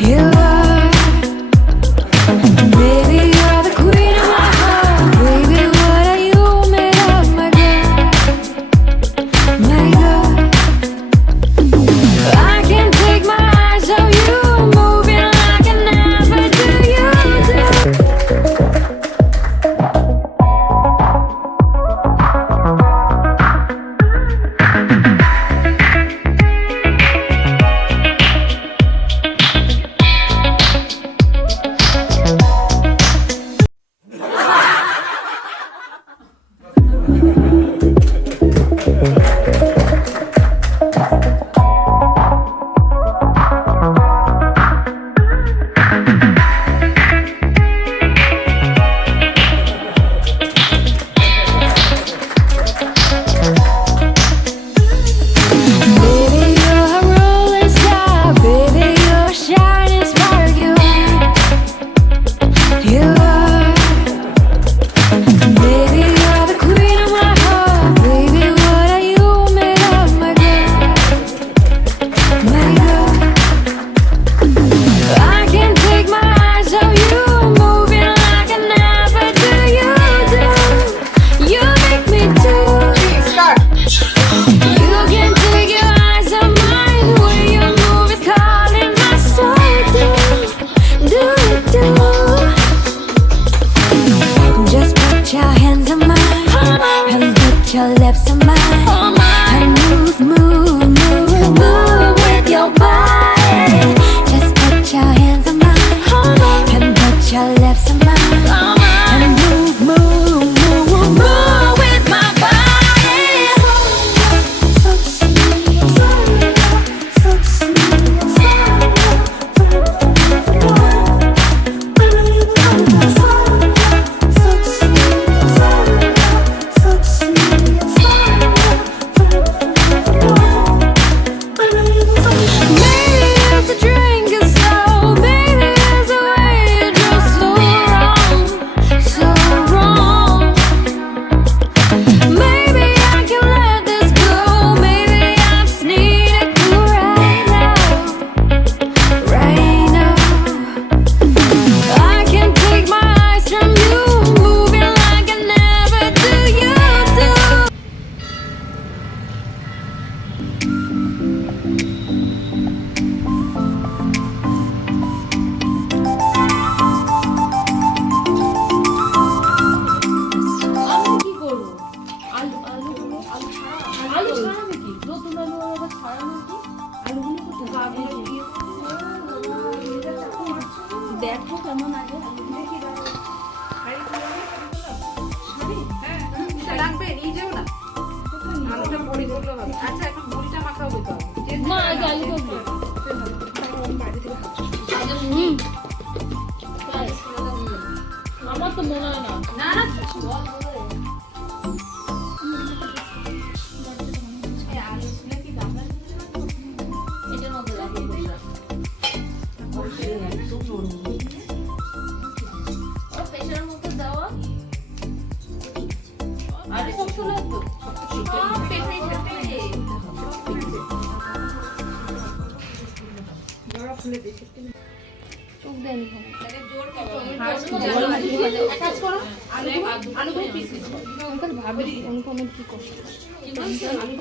You দেখো কেমন আগে লাগবে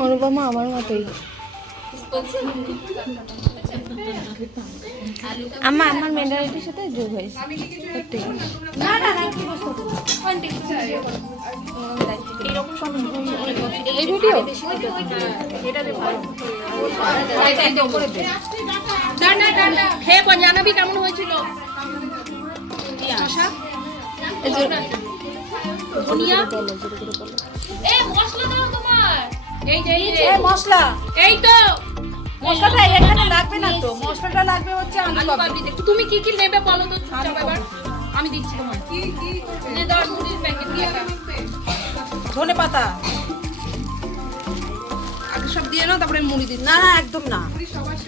অনুপমা আমার মতোই। আমার আমার মেন্টালিটির সাথে যোগ হয়েছে। সত্যি। না না না কি বসতো এই ভিডিও খেয়ে জানাবি কেমন হয়েছিল? শশা? ধনিয়া। এ মশলা দাও তোমার। এই যে এই যে। মশলা। এই তো। মশলাটা এখানে লাগবে না তো। মশলাটা লাগবে হচ্ছে আলু তুমি কি কি নেবে বলো তো চুপচাপ এবার। আমি দিচ্ছি তোমার। কি কি দাও মুড়ির প্যাকেট দিয়ে ধনে পাতা। দিয়ে নাও তারপরে মুড়ি দিচ্ছি। না না একদম না।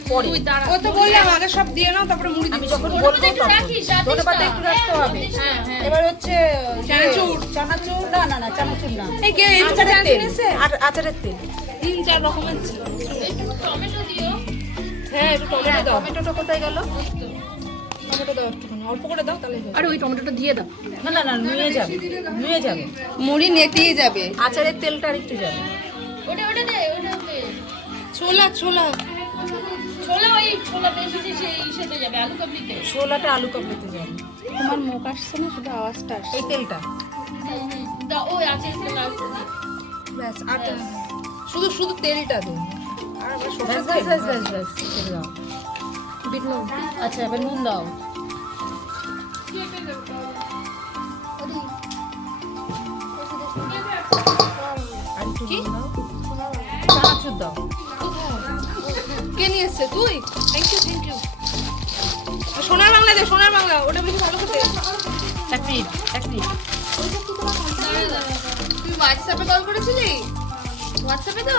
পরে। ও তো বললাম আগে সব দিয়ে নাও তারপরে মুড়ি দিচ্ছি। যখন বলব একটু ধনে পাতা একটু রাখতে হবে। হ্যাঁ হ্যাঁ। এবার হচ্ছে চানাচুর। চানাচুর? না না না চানাচুর না। এই কে আচারের তেল। আচারের তেল। তিন চার রকমের ছিল। একটু টমেটো দিও। হ্যাঁ একটু টমেটো দাও। টমেটোটা কোথায় গেল? টমেটো দাও একটুখানি। অল্প করে দাও তাহলে আরে ওই টমেটোটা দিয়ে দাও। না না না নুয়ে যাবে নুয়ে যাবে। মুড়ি নেতিয়ে যাবে। আচারের তেলটা আর একটু যাবে। ওটা ওটা দে ওটা দে। ছোলা ছোলা। ছোলা ওই ছোলা বেশি বেশি ইসেতে যাবে আলু কাবলিতে ছোলাটা আলু কাবলিতে যাবে। তোমার মুখ আসছে না শুধু আওয়াজটা আসছে। এই তেলটা। দাও ওই আছে ছোলা ব্যাস আর শুধু শুধু তেলটা দে। আর আবার ব্যাস ব্যাস ব্যাস ব্যাস। তেল দাও। বিট নুন। আচ্ছা এবার নুন দাও। দাও চানাচুর দাও কে নিয়ে এসছে তুই? থ্যাংক ইউ থ্যাংক ইউ সোনার বাংলা দে সোনার বাংলা ওটা বেশি ভালো খেতে। এক মিনিট এক মিনিট। তুই হোয়াটসঅ্যাপে কল করেছিলি? হোয়াটসঅ্যাপে তো?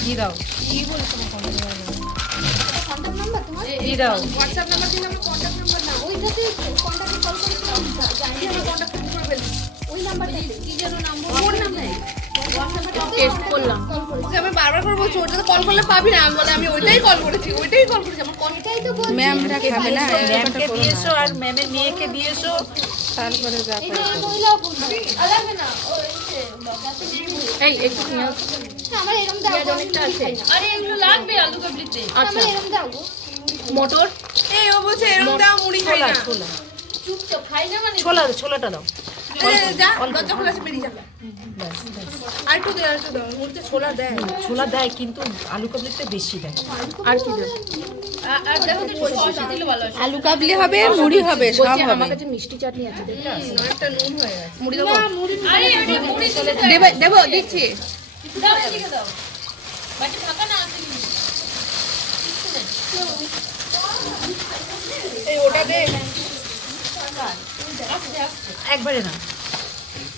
দিয়ে দাও। কি বলছো কন্টাক্ট নাম্বার তোমার দিয়ে দাও। হোয়াটসঅ্যাপ নাম্বার দিলে আমরা কন্টাক্ট নাম্বার না ওইটাতে কন্টাক্টে কল করেছিলাম। জানি আমি কন্টাক্ট করতে ওই আমি বারবার করে বলছি কল করলে পাবি না আমি বলে আমি ওইটাই কল করেছি ওইটাই কল করেছি আমার কল তো বলছি ম্যামরা খাবে না ম্যামকে দিয়েছ আর ম্যামের মেয়েকে দিয়েছ তারপরে যা এই তো মহিলাও ফোন আলাদা না ও এই এই একটু নিয়ে আমার এরকম দাও অনেকটা আছে আরে এগুলো লাগবে আলু কাবলিতে আমার এরকম দাও মটর? এই ও বলছে এরকম দাও মুড়ি খাই না। ছোলা চুপচাপ খাই মানে ছোলা ছোলাটা দাও। ছোলা দেয়। কিন্তু আলু কাবলিতে বেশি দেয়। আর কি দেব আর- আর দেখো তো সরষে দিলে ভালো আলু কাবলি হবে মুড়ি হবে সব হবে। মিষ্টি চাটনি আছে মুড়ি দেবো? আরে এটা মুড়ি দিলে তো দেবে দেবো দিচ্ছি। দাও এদিকে দাও। বাটি ফাঁকা না আছে কিন্তু। এই ওটা দে। একবারে না।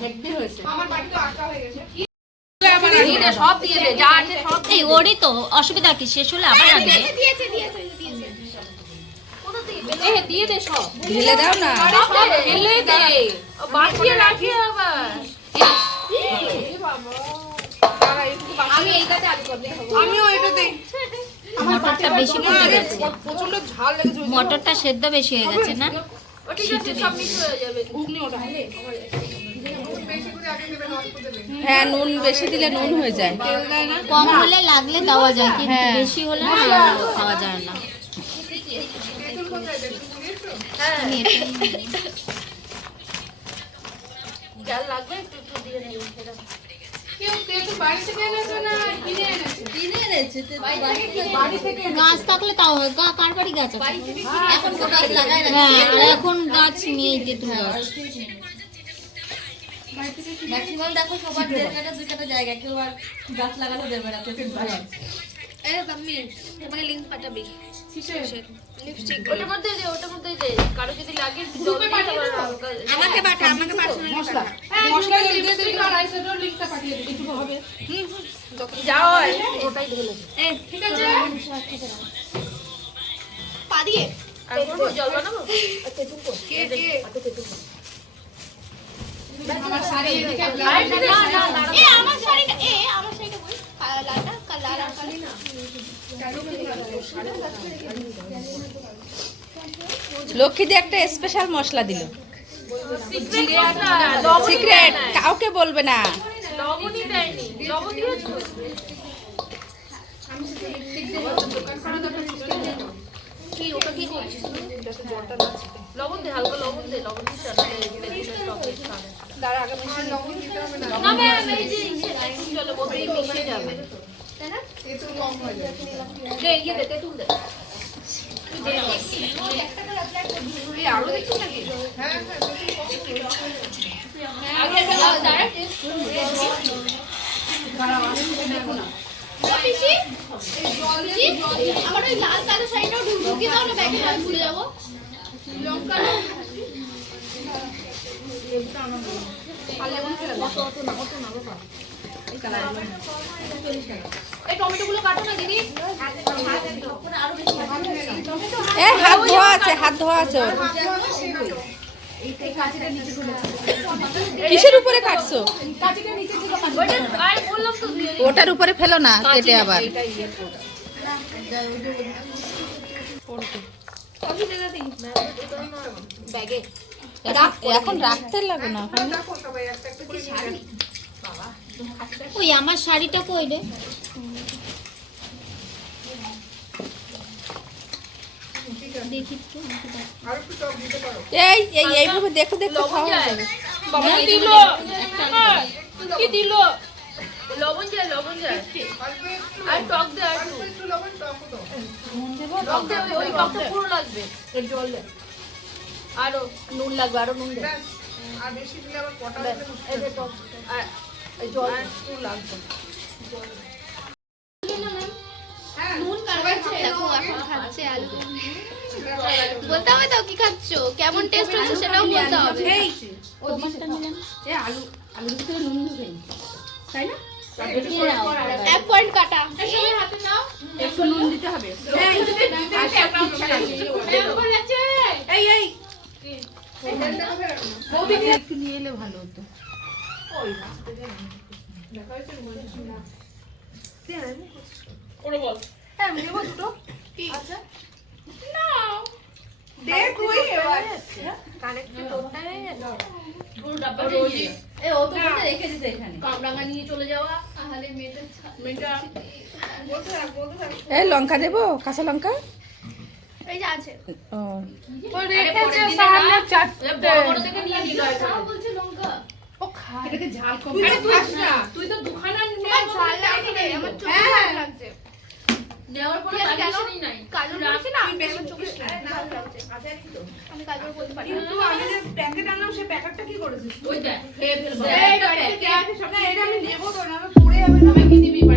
এটাই না নে, নে, নে, শুধু খাবে না সব দিয়ে দে যা আছে সব এই ওরই তো অসুবিধা কি? শেষ হলে আবার আনবে। দিয়েছে দিয়েছে দিয়েছে দিয়েছে। দিয়ে দে সব। ঢেলে দাও না। ঢেলে দে। বাঁচিয়ে রাখি আবার। আমি এইটাতে আলু কাবলি আমিও এটা মটরটা বেশি পড়ে গেছে। প্রচণ্ড ঝাল লেগেছে মটরটা সেদ্ধ বেশি হয়ে গেছে না? ও ঠিক সব মিক্স হয়ে যাবে। হ্যাঁ নুন বেশি দিলে নুন হয়ে যায়। কম হলে লাগলে দেওয়া যায় কিন্তু হ্যাঁ। বেশি হলে খাওয়া যায় না। গাছ থাকলে তাও কার বাড়ি গাছ এখন গাছ লাগায় না হ্যাঁ এখন গাছ নেই তেঁতুল গাছ। ম্যাক্সিমাম দেখো সবার দেড় কাটা দুই কাটা জায়গা কেউ আর গাছ লাগাতে দেবে না এ বাম্মি তোমাকে লিংক পাঠাবি। লিপস্টিক ওটার মধ্যে দে ওটার মধ্যে দে কারও যদি লাগে আমাকে পাঠা আমাকে পার্সোনালি পাঠা মশলা। দিয়ে দিয়েছি আর আইসেডোর লিংকটা পাঠিয়ে দিই একটু হবে যাও ঠিক আছে। পা দিয়ে। আর জল বানাবো? কে কে? আমার শাড়ি এদিকে আরে না না না এ আমার শাড়িটা এ আমার শাড়িটা বল লালটা কালার আর কালি না লক্ষ্মীদি একটা স্পেশাল মশলা দিল। সিক্রেট কাউকে বলবে না। লবণ দিয়েছ? কি ওটা কি লবণ দে হালকা লবণ দে লবণ দিস আমার। ওই লাল কালো শাড়িটা ঢুকিয়ে দাও না ব্যাগে ভুলে যাব। লঙ্কা এই হাত ধোয়া আছে, হাত ধোয়া আছে কিসের উপরে কাটছো। ওটার উপরে ফেলো না, কেটে আবার। ব্যাগে। এখন রাখতে লাগে না। ওই আমার শাড়িটা কই রে। এই এই এইভাবে দেখো দেখো খাওয়া যাবে। বাবা দিল? কি দিল? লবণ যায় লবণ যায়। আর টক দে আর একটু। টক দে ওই- ওই টকটা পুরো লাগবে। জল। দে আরও নুন লাগবে আরও নুন আর জল লাগবে বলতে হবে তো কি খাচ্ছ কেমন টেস্ট হচ্ছে সেটাও বলতে হবে এক পয়েন্ট কাটা একটু নুন দিতে হবে এই এই একটু নিয়ে এলে ভালো হতো লঙ্কা দেবো? কাঁচা লঙ্কা? এই যে আছে। ও। রেখেছে সামনে চারটে। বড় বড় থেকে নিয়ে নিল বলছে লঙ্কা। এটাকে ঝাল কম তুই না। তুই তো দুখানা নিয়ে ঝাল লাগে রে আমার চোখে ঝাল লাগছে। নেওয়ার পরে কেন? নাই। কাজল বলছি না? আমার চোখে ঝাল লাগছে। আমি কাজল বলতে পারি না। আমি যে প্যাকেট আনলাম সেই প্যাকেটটা কি করেছিস ওই দেখ এই বাড়িতে সব না এটা আমি নেব তো না পুড়ে যাবে না। কি দিবি? বাড়িতে